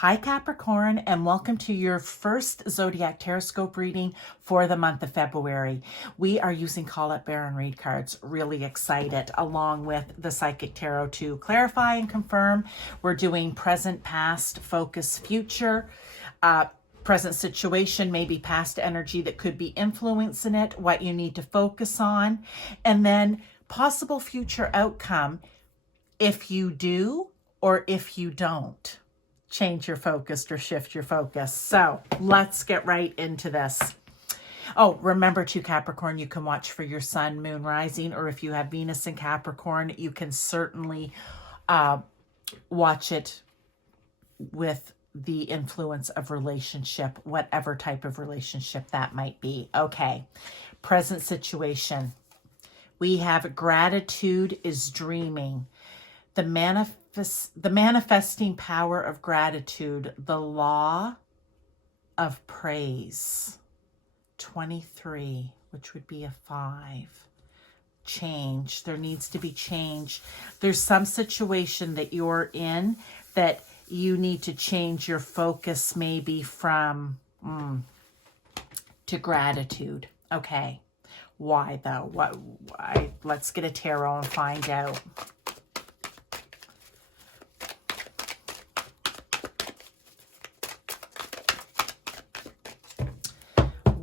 Hi Capricorn, and welcome to your first Zodiac Taroscope reading for the month of February. We are using Colette Baron read cards, really excited, along with the Psychic Tarot to clarify and confirm. We're doing present, past, focus, future, present situation, maybe past energy that could be influencing it, what you need to focus on, and then possible future outcome if you do or if you don't change your focus or shift your focus. So let's get right into this. Oh, remember too, Capricorn, you can watch for your sun, moon, rising, or if you have Venus in Capricorn, you can certainly watch it with the influence of relationship, whatever type of relationship that might be. Okay, present situation. We have gratitude is dreaming. The manifesting power of gratitude, the law of praise, 23, which would be a 5. Change. There needs to be change. There's some situation that you're in that you need to change your focus maybe from to gratitude. Okay. Why though? Why? Let's get a tarot and find out.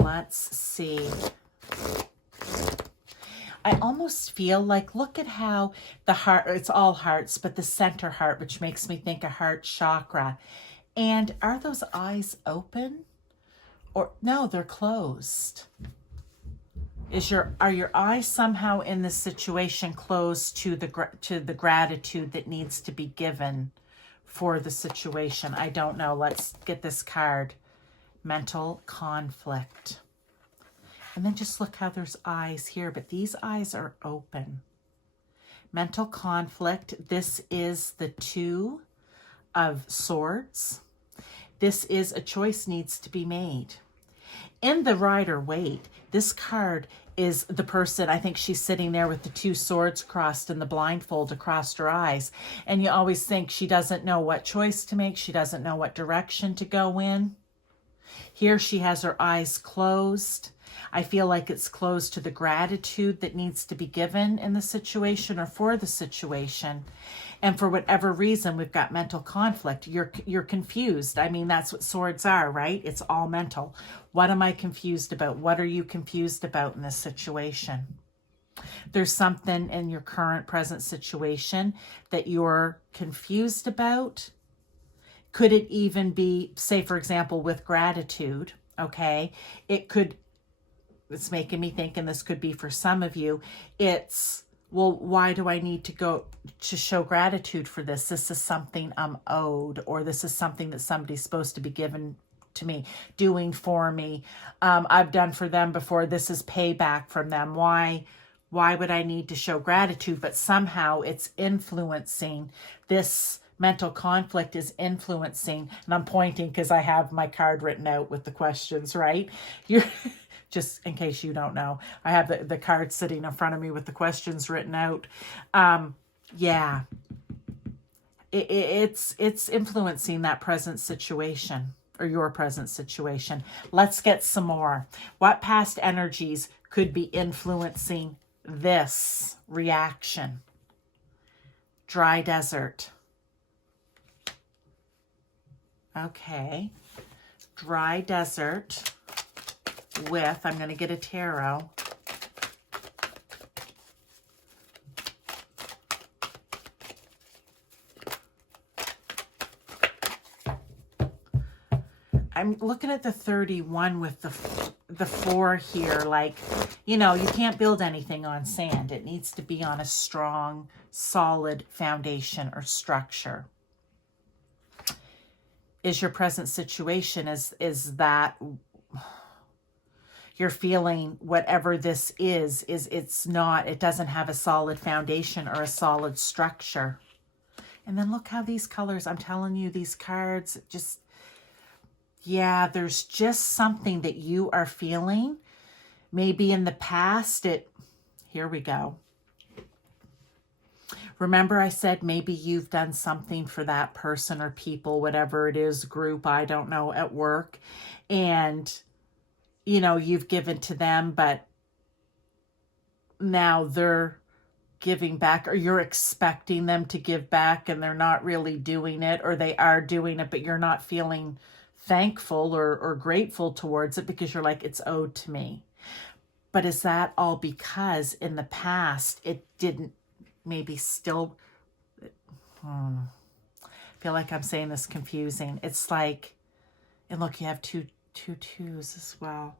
Let's see. I almost feel like, look at how the heart, it's all hearts, but the center heart, which makes me think of heart chakra. And are those eyes open? Or no, they're closed. Are your eyes somehow in this situation closed to the gratitude that needs to be given for the situation? I don't know. Let's get this card. Mental conflict. And then just look how there's eyes here, but these eyes are open. Mental conflict. This is the 2 of Swords. This is a choice needs to be made. In the Rider-Waite, this card is the person, I think she's sitting there with the 2 swords crossed and the blindfold across her eyes. And you always think she doesn't know what choice to make. She doesn't know what direction to go in. Here she has her eyes closed. I feel like it's closed to the gratitude that needs to be given in the situation or for the situation. And for whatever reason, we've got mental conflict. You're confused. I mean, that's what swords are, right? It's all mental. What am I confused about? What are you confused about in this situation? There's something in your current present situation that you're confused about. Could it even be, say, for example, with gratitude, okay? It's making me think, and this could be for some of you, it's, well, why do I need to go to show gratitude for this? This is something I'm owed, or this is something that somebody's supposed to be given to me, doing for me. I've done for them before. This is payback from them. Why would I need to show gratitude? But somehow it's influencing this. Mental conflict is influencing, and I'm pointing because I have my card written out with the questions, right? You're just in case you don't know, I have the card sitting in front of me with the questions written out. Yeah, it's influencing that present situation or your present situation. Let's get some more. What past energies could be influencing this reaction? Dry desert. Okay, dry desert with, I'm going to get a tarot. I'm looking at the 31 with the 4 here, like, you know, you can't build anything on sand. It needs to be on a strong, solid foundation or structure. Is your present situation is that you're feeling whatever this is it doesn't have a solid foundation or a solid structure. And then look how these colors, I'm telling you, these cards just, yeah, there's just something that you are feeling. Maybe in the past, here we go. Remember I said maybe you've done something for that person or people, whatever it is, group, I don't know, at work. And, you know, you've given to them, but now they're giving back, or you're expecting them to give back and they're not really doing it, or they are doing it, but you're not feeling thankful or grateful towards it because you're like, it's owed to me. But is that all because in the past it didn't maybe still... I feel like I'm saying this confusing. It's like, and look, you have two twos as well,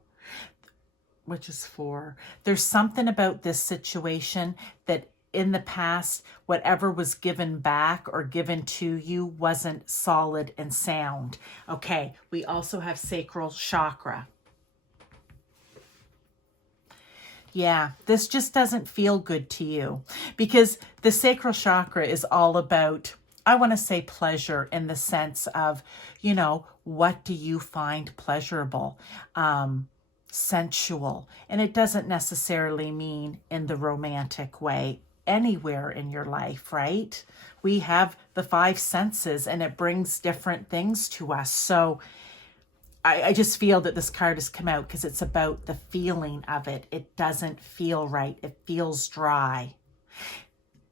which is 4. There's something about this situation that in the past, whatever was given back or given to you wasn't solid and sound. Okay, we also have sacral chakra. Yeah, this just doesn't feel good to you because the sacral chakra is all about, I want to say, pleasure, in the sense of, you know, what do you find pleasurable? Sensual. And it doesn't necessarily mean in the romantic way anywhere in your life, right? We have the 5 senses and it brings different things to us. So I just feel that this card has come out because it's about the feeling of it. It doesn't feel right. It feels dry.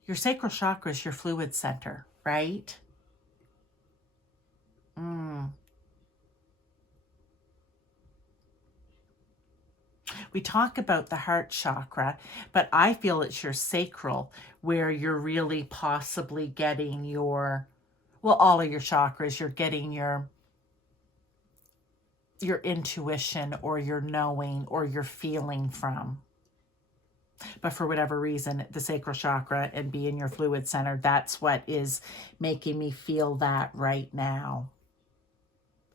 Your sacral chakra is your fluid center, right? We talk about the heart chakra, but I feel it's your sacral where you're really possibly getting your, well, all of your chakras, you're getting your intuition or your knowing or your feeling from. But for whatever reason, the sacral chakra and being your fluid center, that's what is making me feel that right now.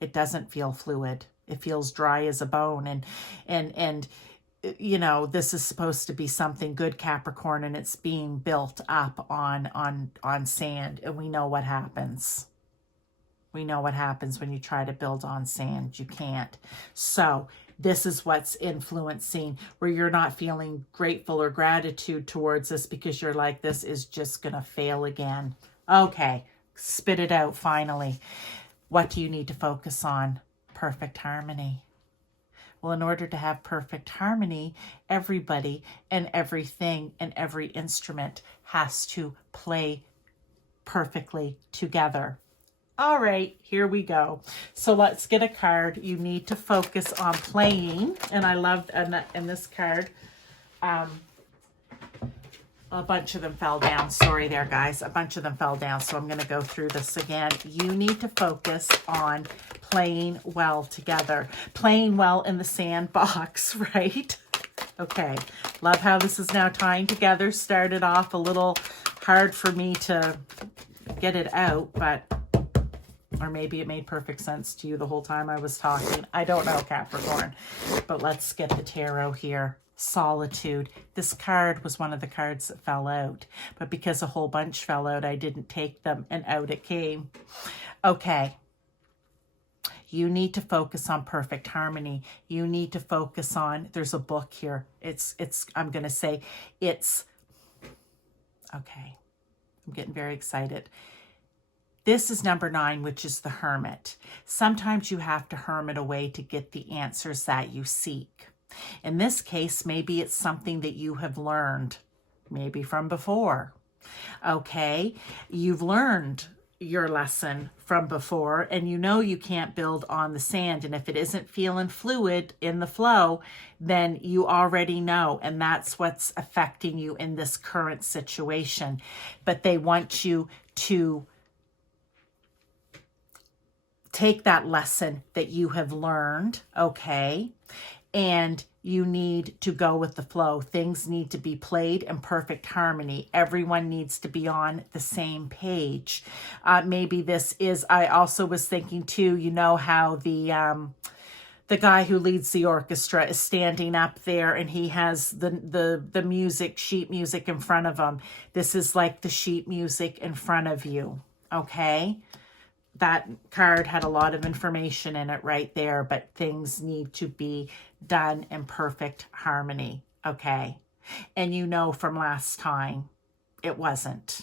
It doesn't feel fluid. It feels dry as a bone. And you know, this is supposed to be something good, Capricorn, and it's being built up on sand. And we know what happens. We know what happens when you try to build on sand. You can't. So this is what's influencing where you're not feeling grateful or gratitude towards this because you're like, this is just going to fail again. Okay, spit it out finally. What do you need to focus on? Perfect harmony. Well, in order to have perfect harmony, everybody and everything and every instrument has to play perfectly together. All right, here we go. So let's get a card. You need to focus on playing. And I loved, and this card, a bunch of them fell down. Sorry there, guys. A bunch of them fell down. So I'm going to go through this again. You need to focus on playing well together. Playing well in the sandbox, right? Okay. Love how this is now tying together. Started off a little hard for me to get it out, but... or maybe it made perfect sense to you the whole time I was talking. I don't know, Capricorn. But let's get the tarot here. Solitude. This card was one of the cards that fell out. But because a whole bunch fell out, I didn't take them, and out it came. Okay. You need to focus on perfect harmony. You need to focus on, there's a book here. I'm going to say it's, okay. I'm getting very excited. This is number 9, which is the Hermit. Sometimes you have to hermit away to get the answers that you seek. In this case, maybe it's something that you have learned, maybe from before. Okay, you've learned your lesson from before, and you know you can't build on the sand. And if it isn't feeling fluid in the flow, then you already know, and that's what's affecting you in this current situation. But they want you to take that lesson that you have learned, okay, and you need to go with the flow. Things need to be played in perfect harmony. Everyone needs to be on the same page. Maybe this is, I also was thinking too, you know how the guy who leads the orchestra is standing up there and he has the music, sheet music in front of him. This is like the sheet music in front of you, okay? That card had a lot of information in it right there, but things need to be done in perfect harmony, okay? And you know from last time, it wasn't.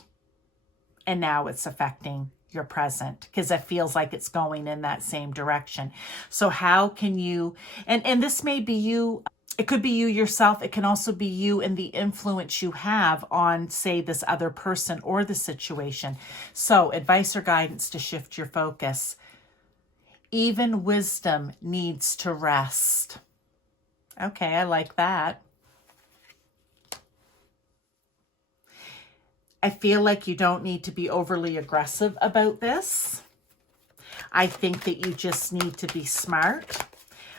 and now it's affecting your present because it feels like it's going in that same direction. So how can you, and this may be you, it could be you yourself. It can also be you and the influence you have on, say, this other person or the situation. So advice or guidance to shift your focus. Even wisdom needs to rest. Okay, I like that. I feel like you don't need to be overly aggressive about this. I think that you just need to be smart.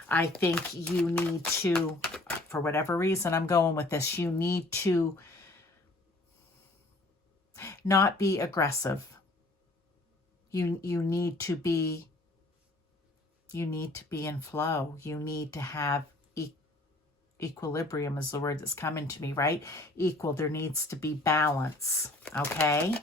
I think you need to, for whatever reason I'm going with this, you need to not be aggressive. You need to be in flow. You need to have equilibrium is the word that's coming to me, right? Equal. There needs to be balance. Okay.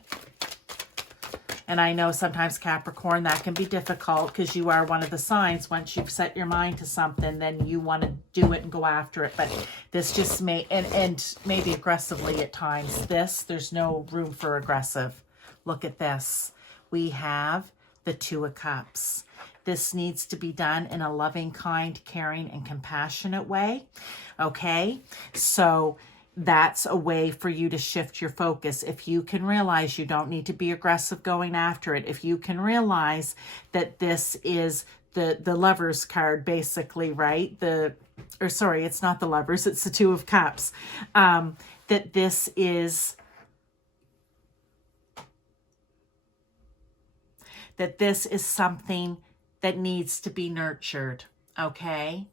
And I know sometimes Capricorn, that can be difficult because you are one of the signs. Once you've set your mind to something, then you want to do it and go after it. But this just may, and maybe aggressively at times. There's no room for aggressive. Look at this. We have the Two of Cups. This needs to be done in a loving, kind, caring, and compassionate way. Okay? So that's a way for you to shift your focus. If you can realize you don't need to be aggressive going after it, if you can realize that this is the Lovers card, basically, right? Sorry, it's not the Lovers, it's the Two of Cups. That this is something that needs to be nurtured, okay?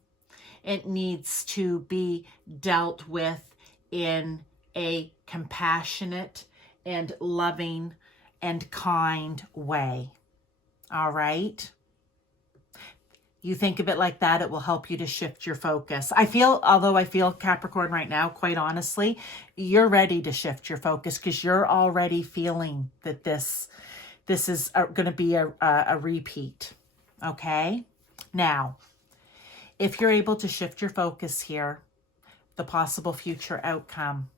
It needs to be dealt with in a compassionate and loving and kind way, all right? You think of it like that, it will help you to shift your focus. Although I feel Capricorn right now, quite honestly, you're ready to shift your focus because you're already feeling that this is going to be a repeat. Okay. Now, if you're able to shift your focus here, the possible future outcome.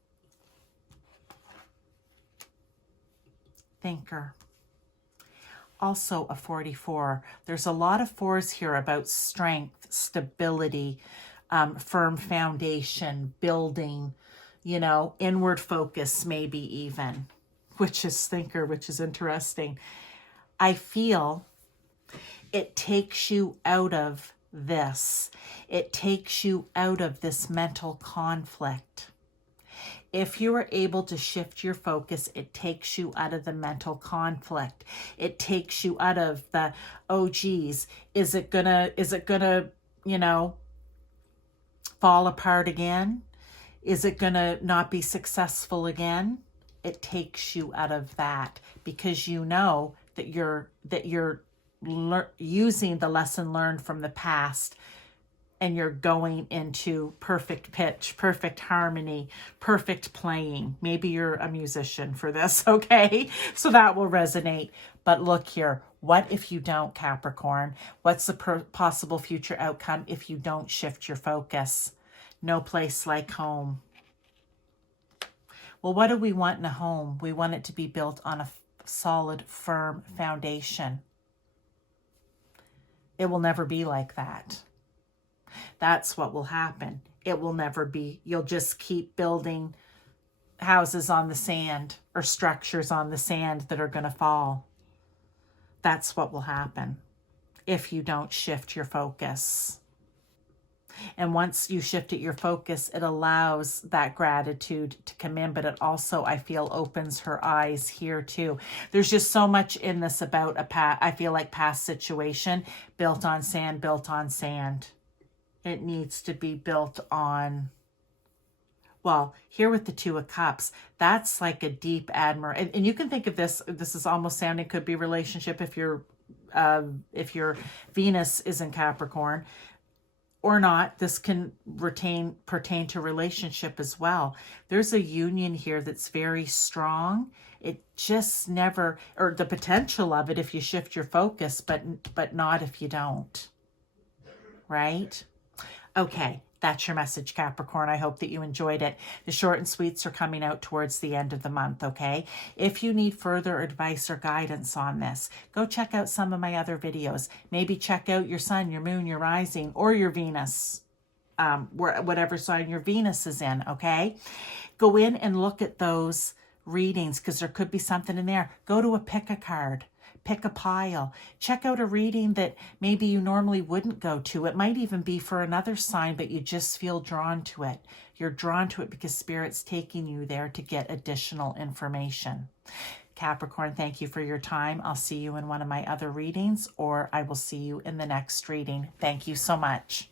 Thinker. Also a 44. There's a lot of fours here about strength, stability, firm foundation, building, inward focus, maybe even, which is thinker, which is interesting. I feel it takes you out of this. It takes you out of this mental conflict. If you are able to shift your focus, it takes you out of the mental conflict. It takes you out of the, oh geez, is it gonna, fall apart again? Is it gonna not be successful again? It takes you out of that because you know that you're using the lesson learned from the past and you're going into perfect pitch, perfect harmony, perfect playing. Maybe you're a musician for this, okay? So that will resonate. But look here, what if you don't, Capricorn? What's the possible future outcome if you don't shift your focus? No place like home. Well, what do we want in a home? We want it to be built on a solid, firm foundation. It will never be like that. That's what will happen. It will never be. You'll just keep building houses on the sand or structures on the sand that are going to fall. That's what will happen if you don't shift your focus. And once you shifted your focus, it allows that gratitude to come in, but it also, I feel, opens her eyes here too. There's just so much in this about I feel like past situation, built on sand, built on sand. It needs to be built on, well, here with the Two of Cups, that's like a deep admiration. And you can think of this is almost sounding, could be relationship if your Venus is in Capricorn. Or not, this can pertain to relationship as well. There's a union here that's very strong. It just never, or the potential of it if you shift your focus, but not if you don't. Right? Okay, That's your message, Capricorn. I hope that you enjoyed it. The short and sweets are coming out towards the end of the month, okay? If you need further advice or guidance on this, go check out some of my other videos. Maybe check out your sun, your moon, your rising, or your Venus, whatever sign your Venus is in, okay? Go in and look at those readings because there could be something in there. Go to a pick a card. Pick a pile. Check out a reading that maybe you normally wouldn't go to. It might even be for another sign, but you just feel drawn to it. You're drawn to it because Spirit's taking you there to get additional information. Capricorn, thank you for your time. I'll see you in one of my other readings, or I will see you in the next reading. Thank you so much.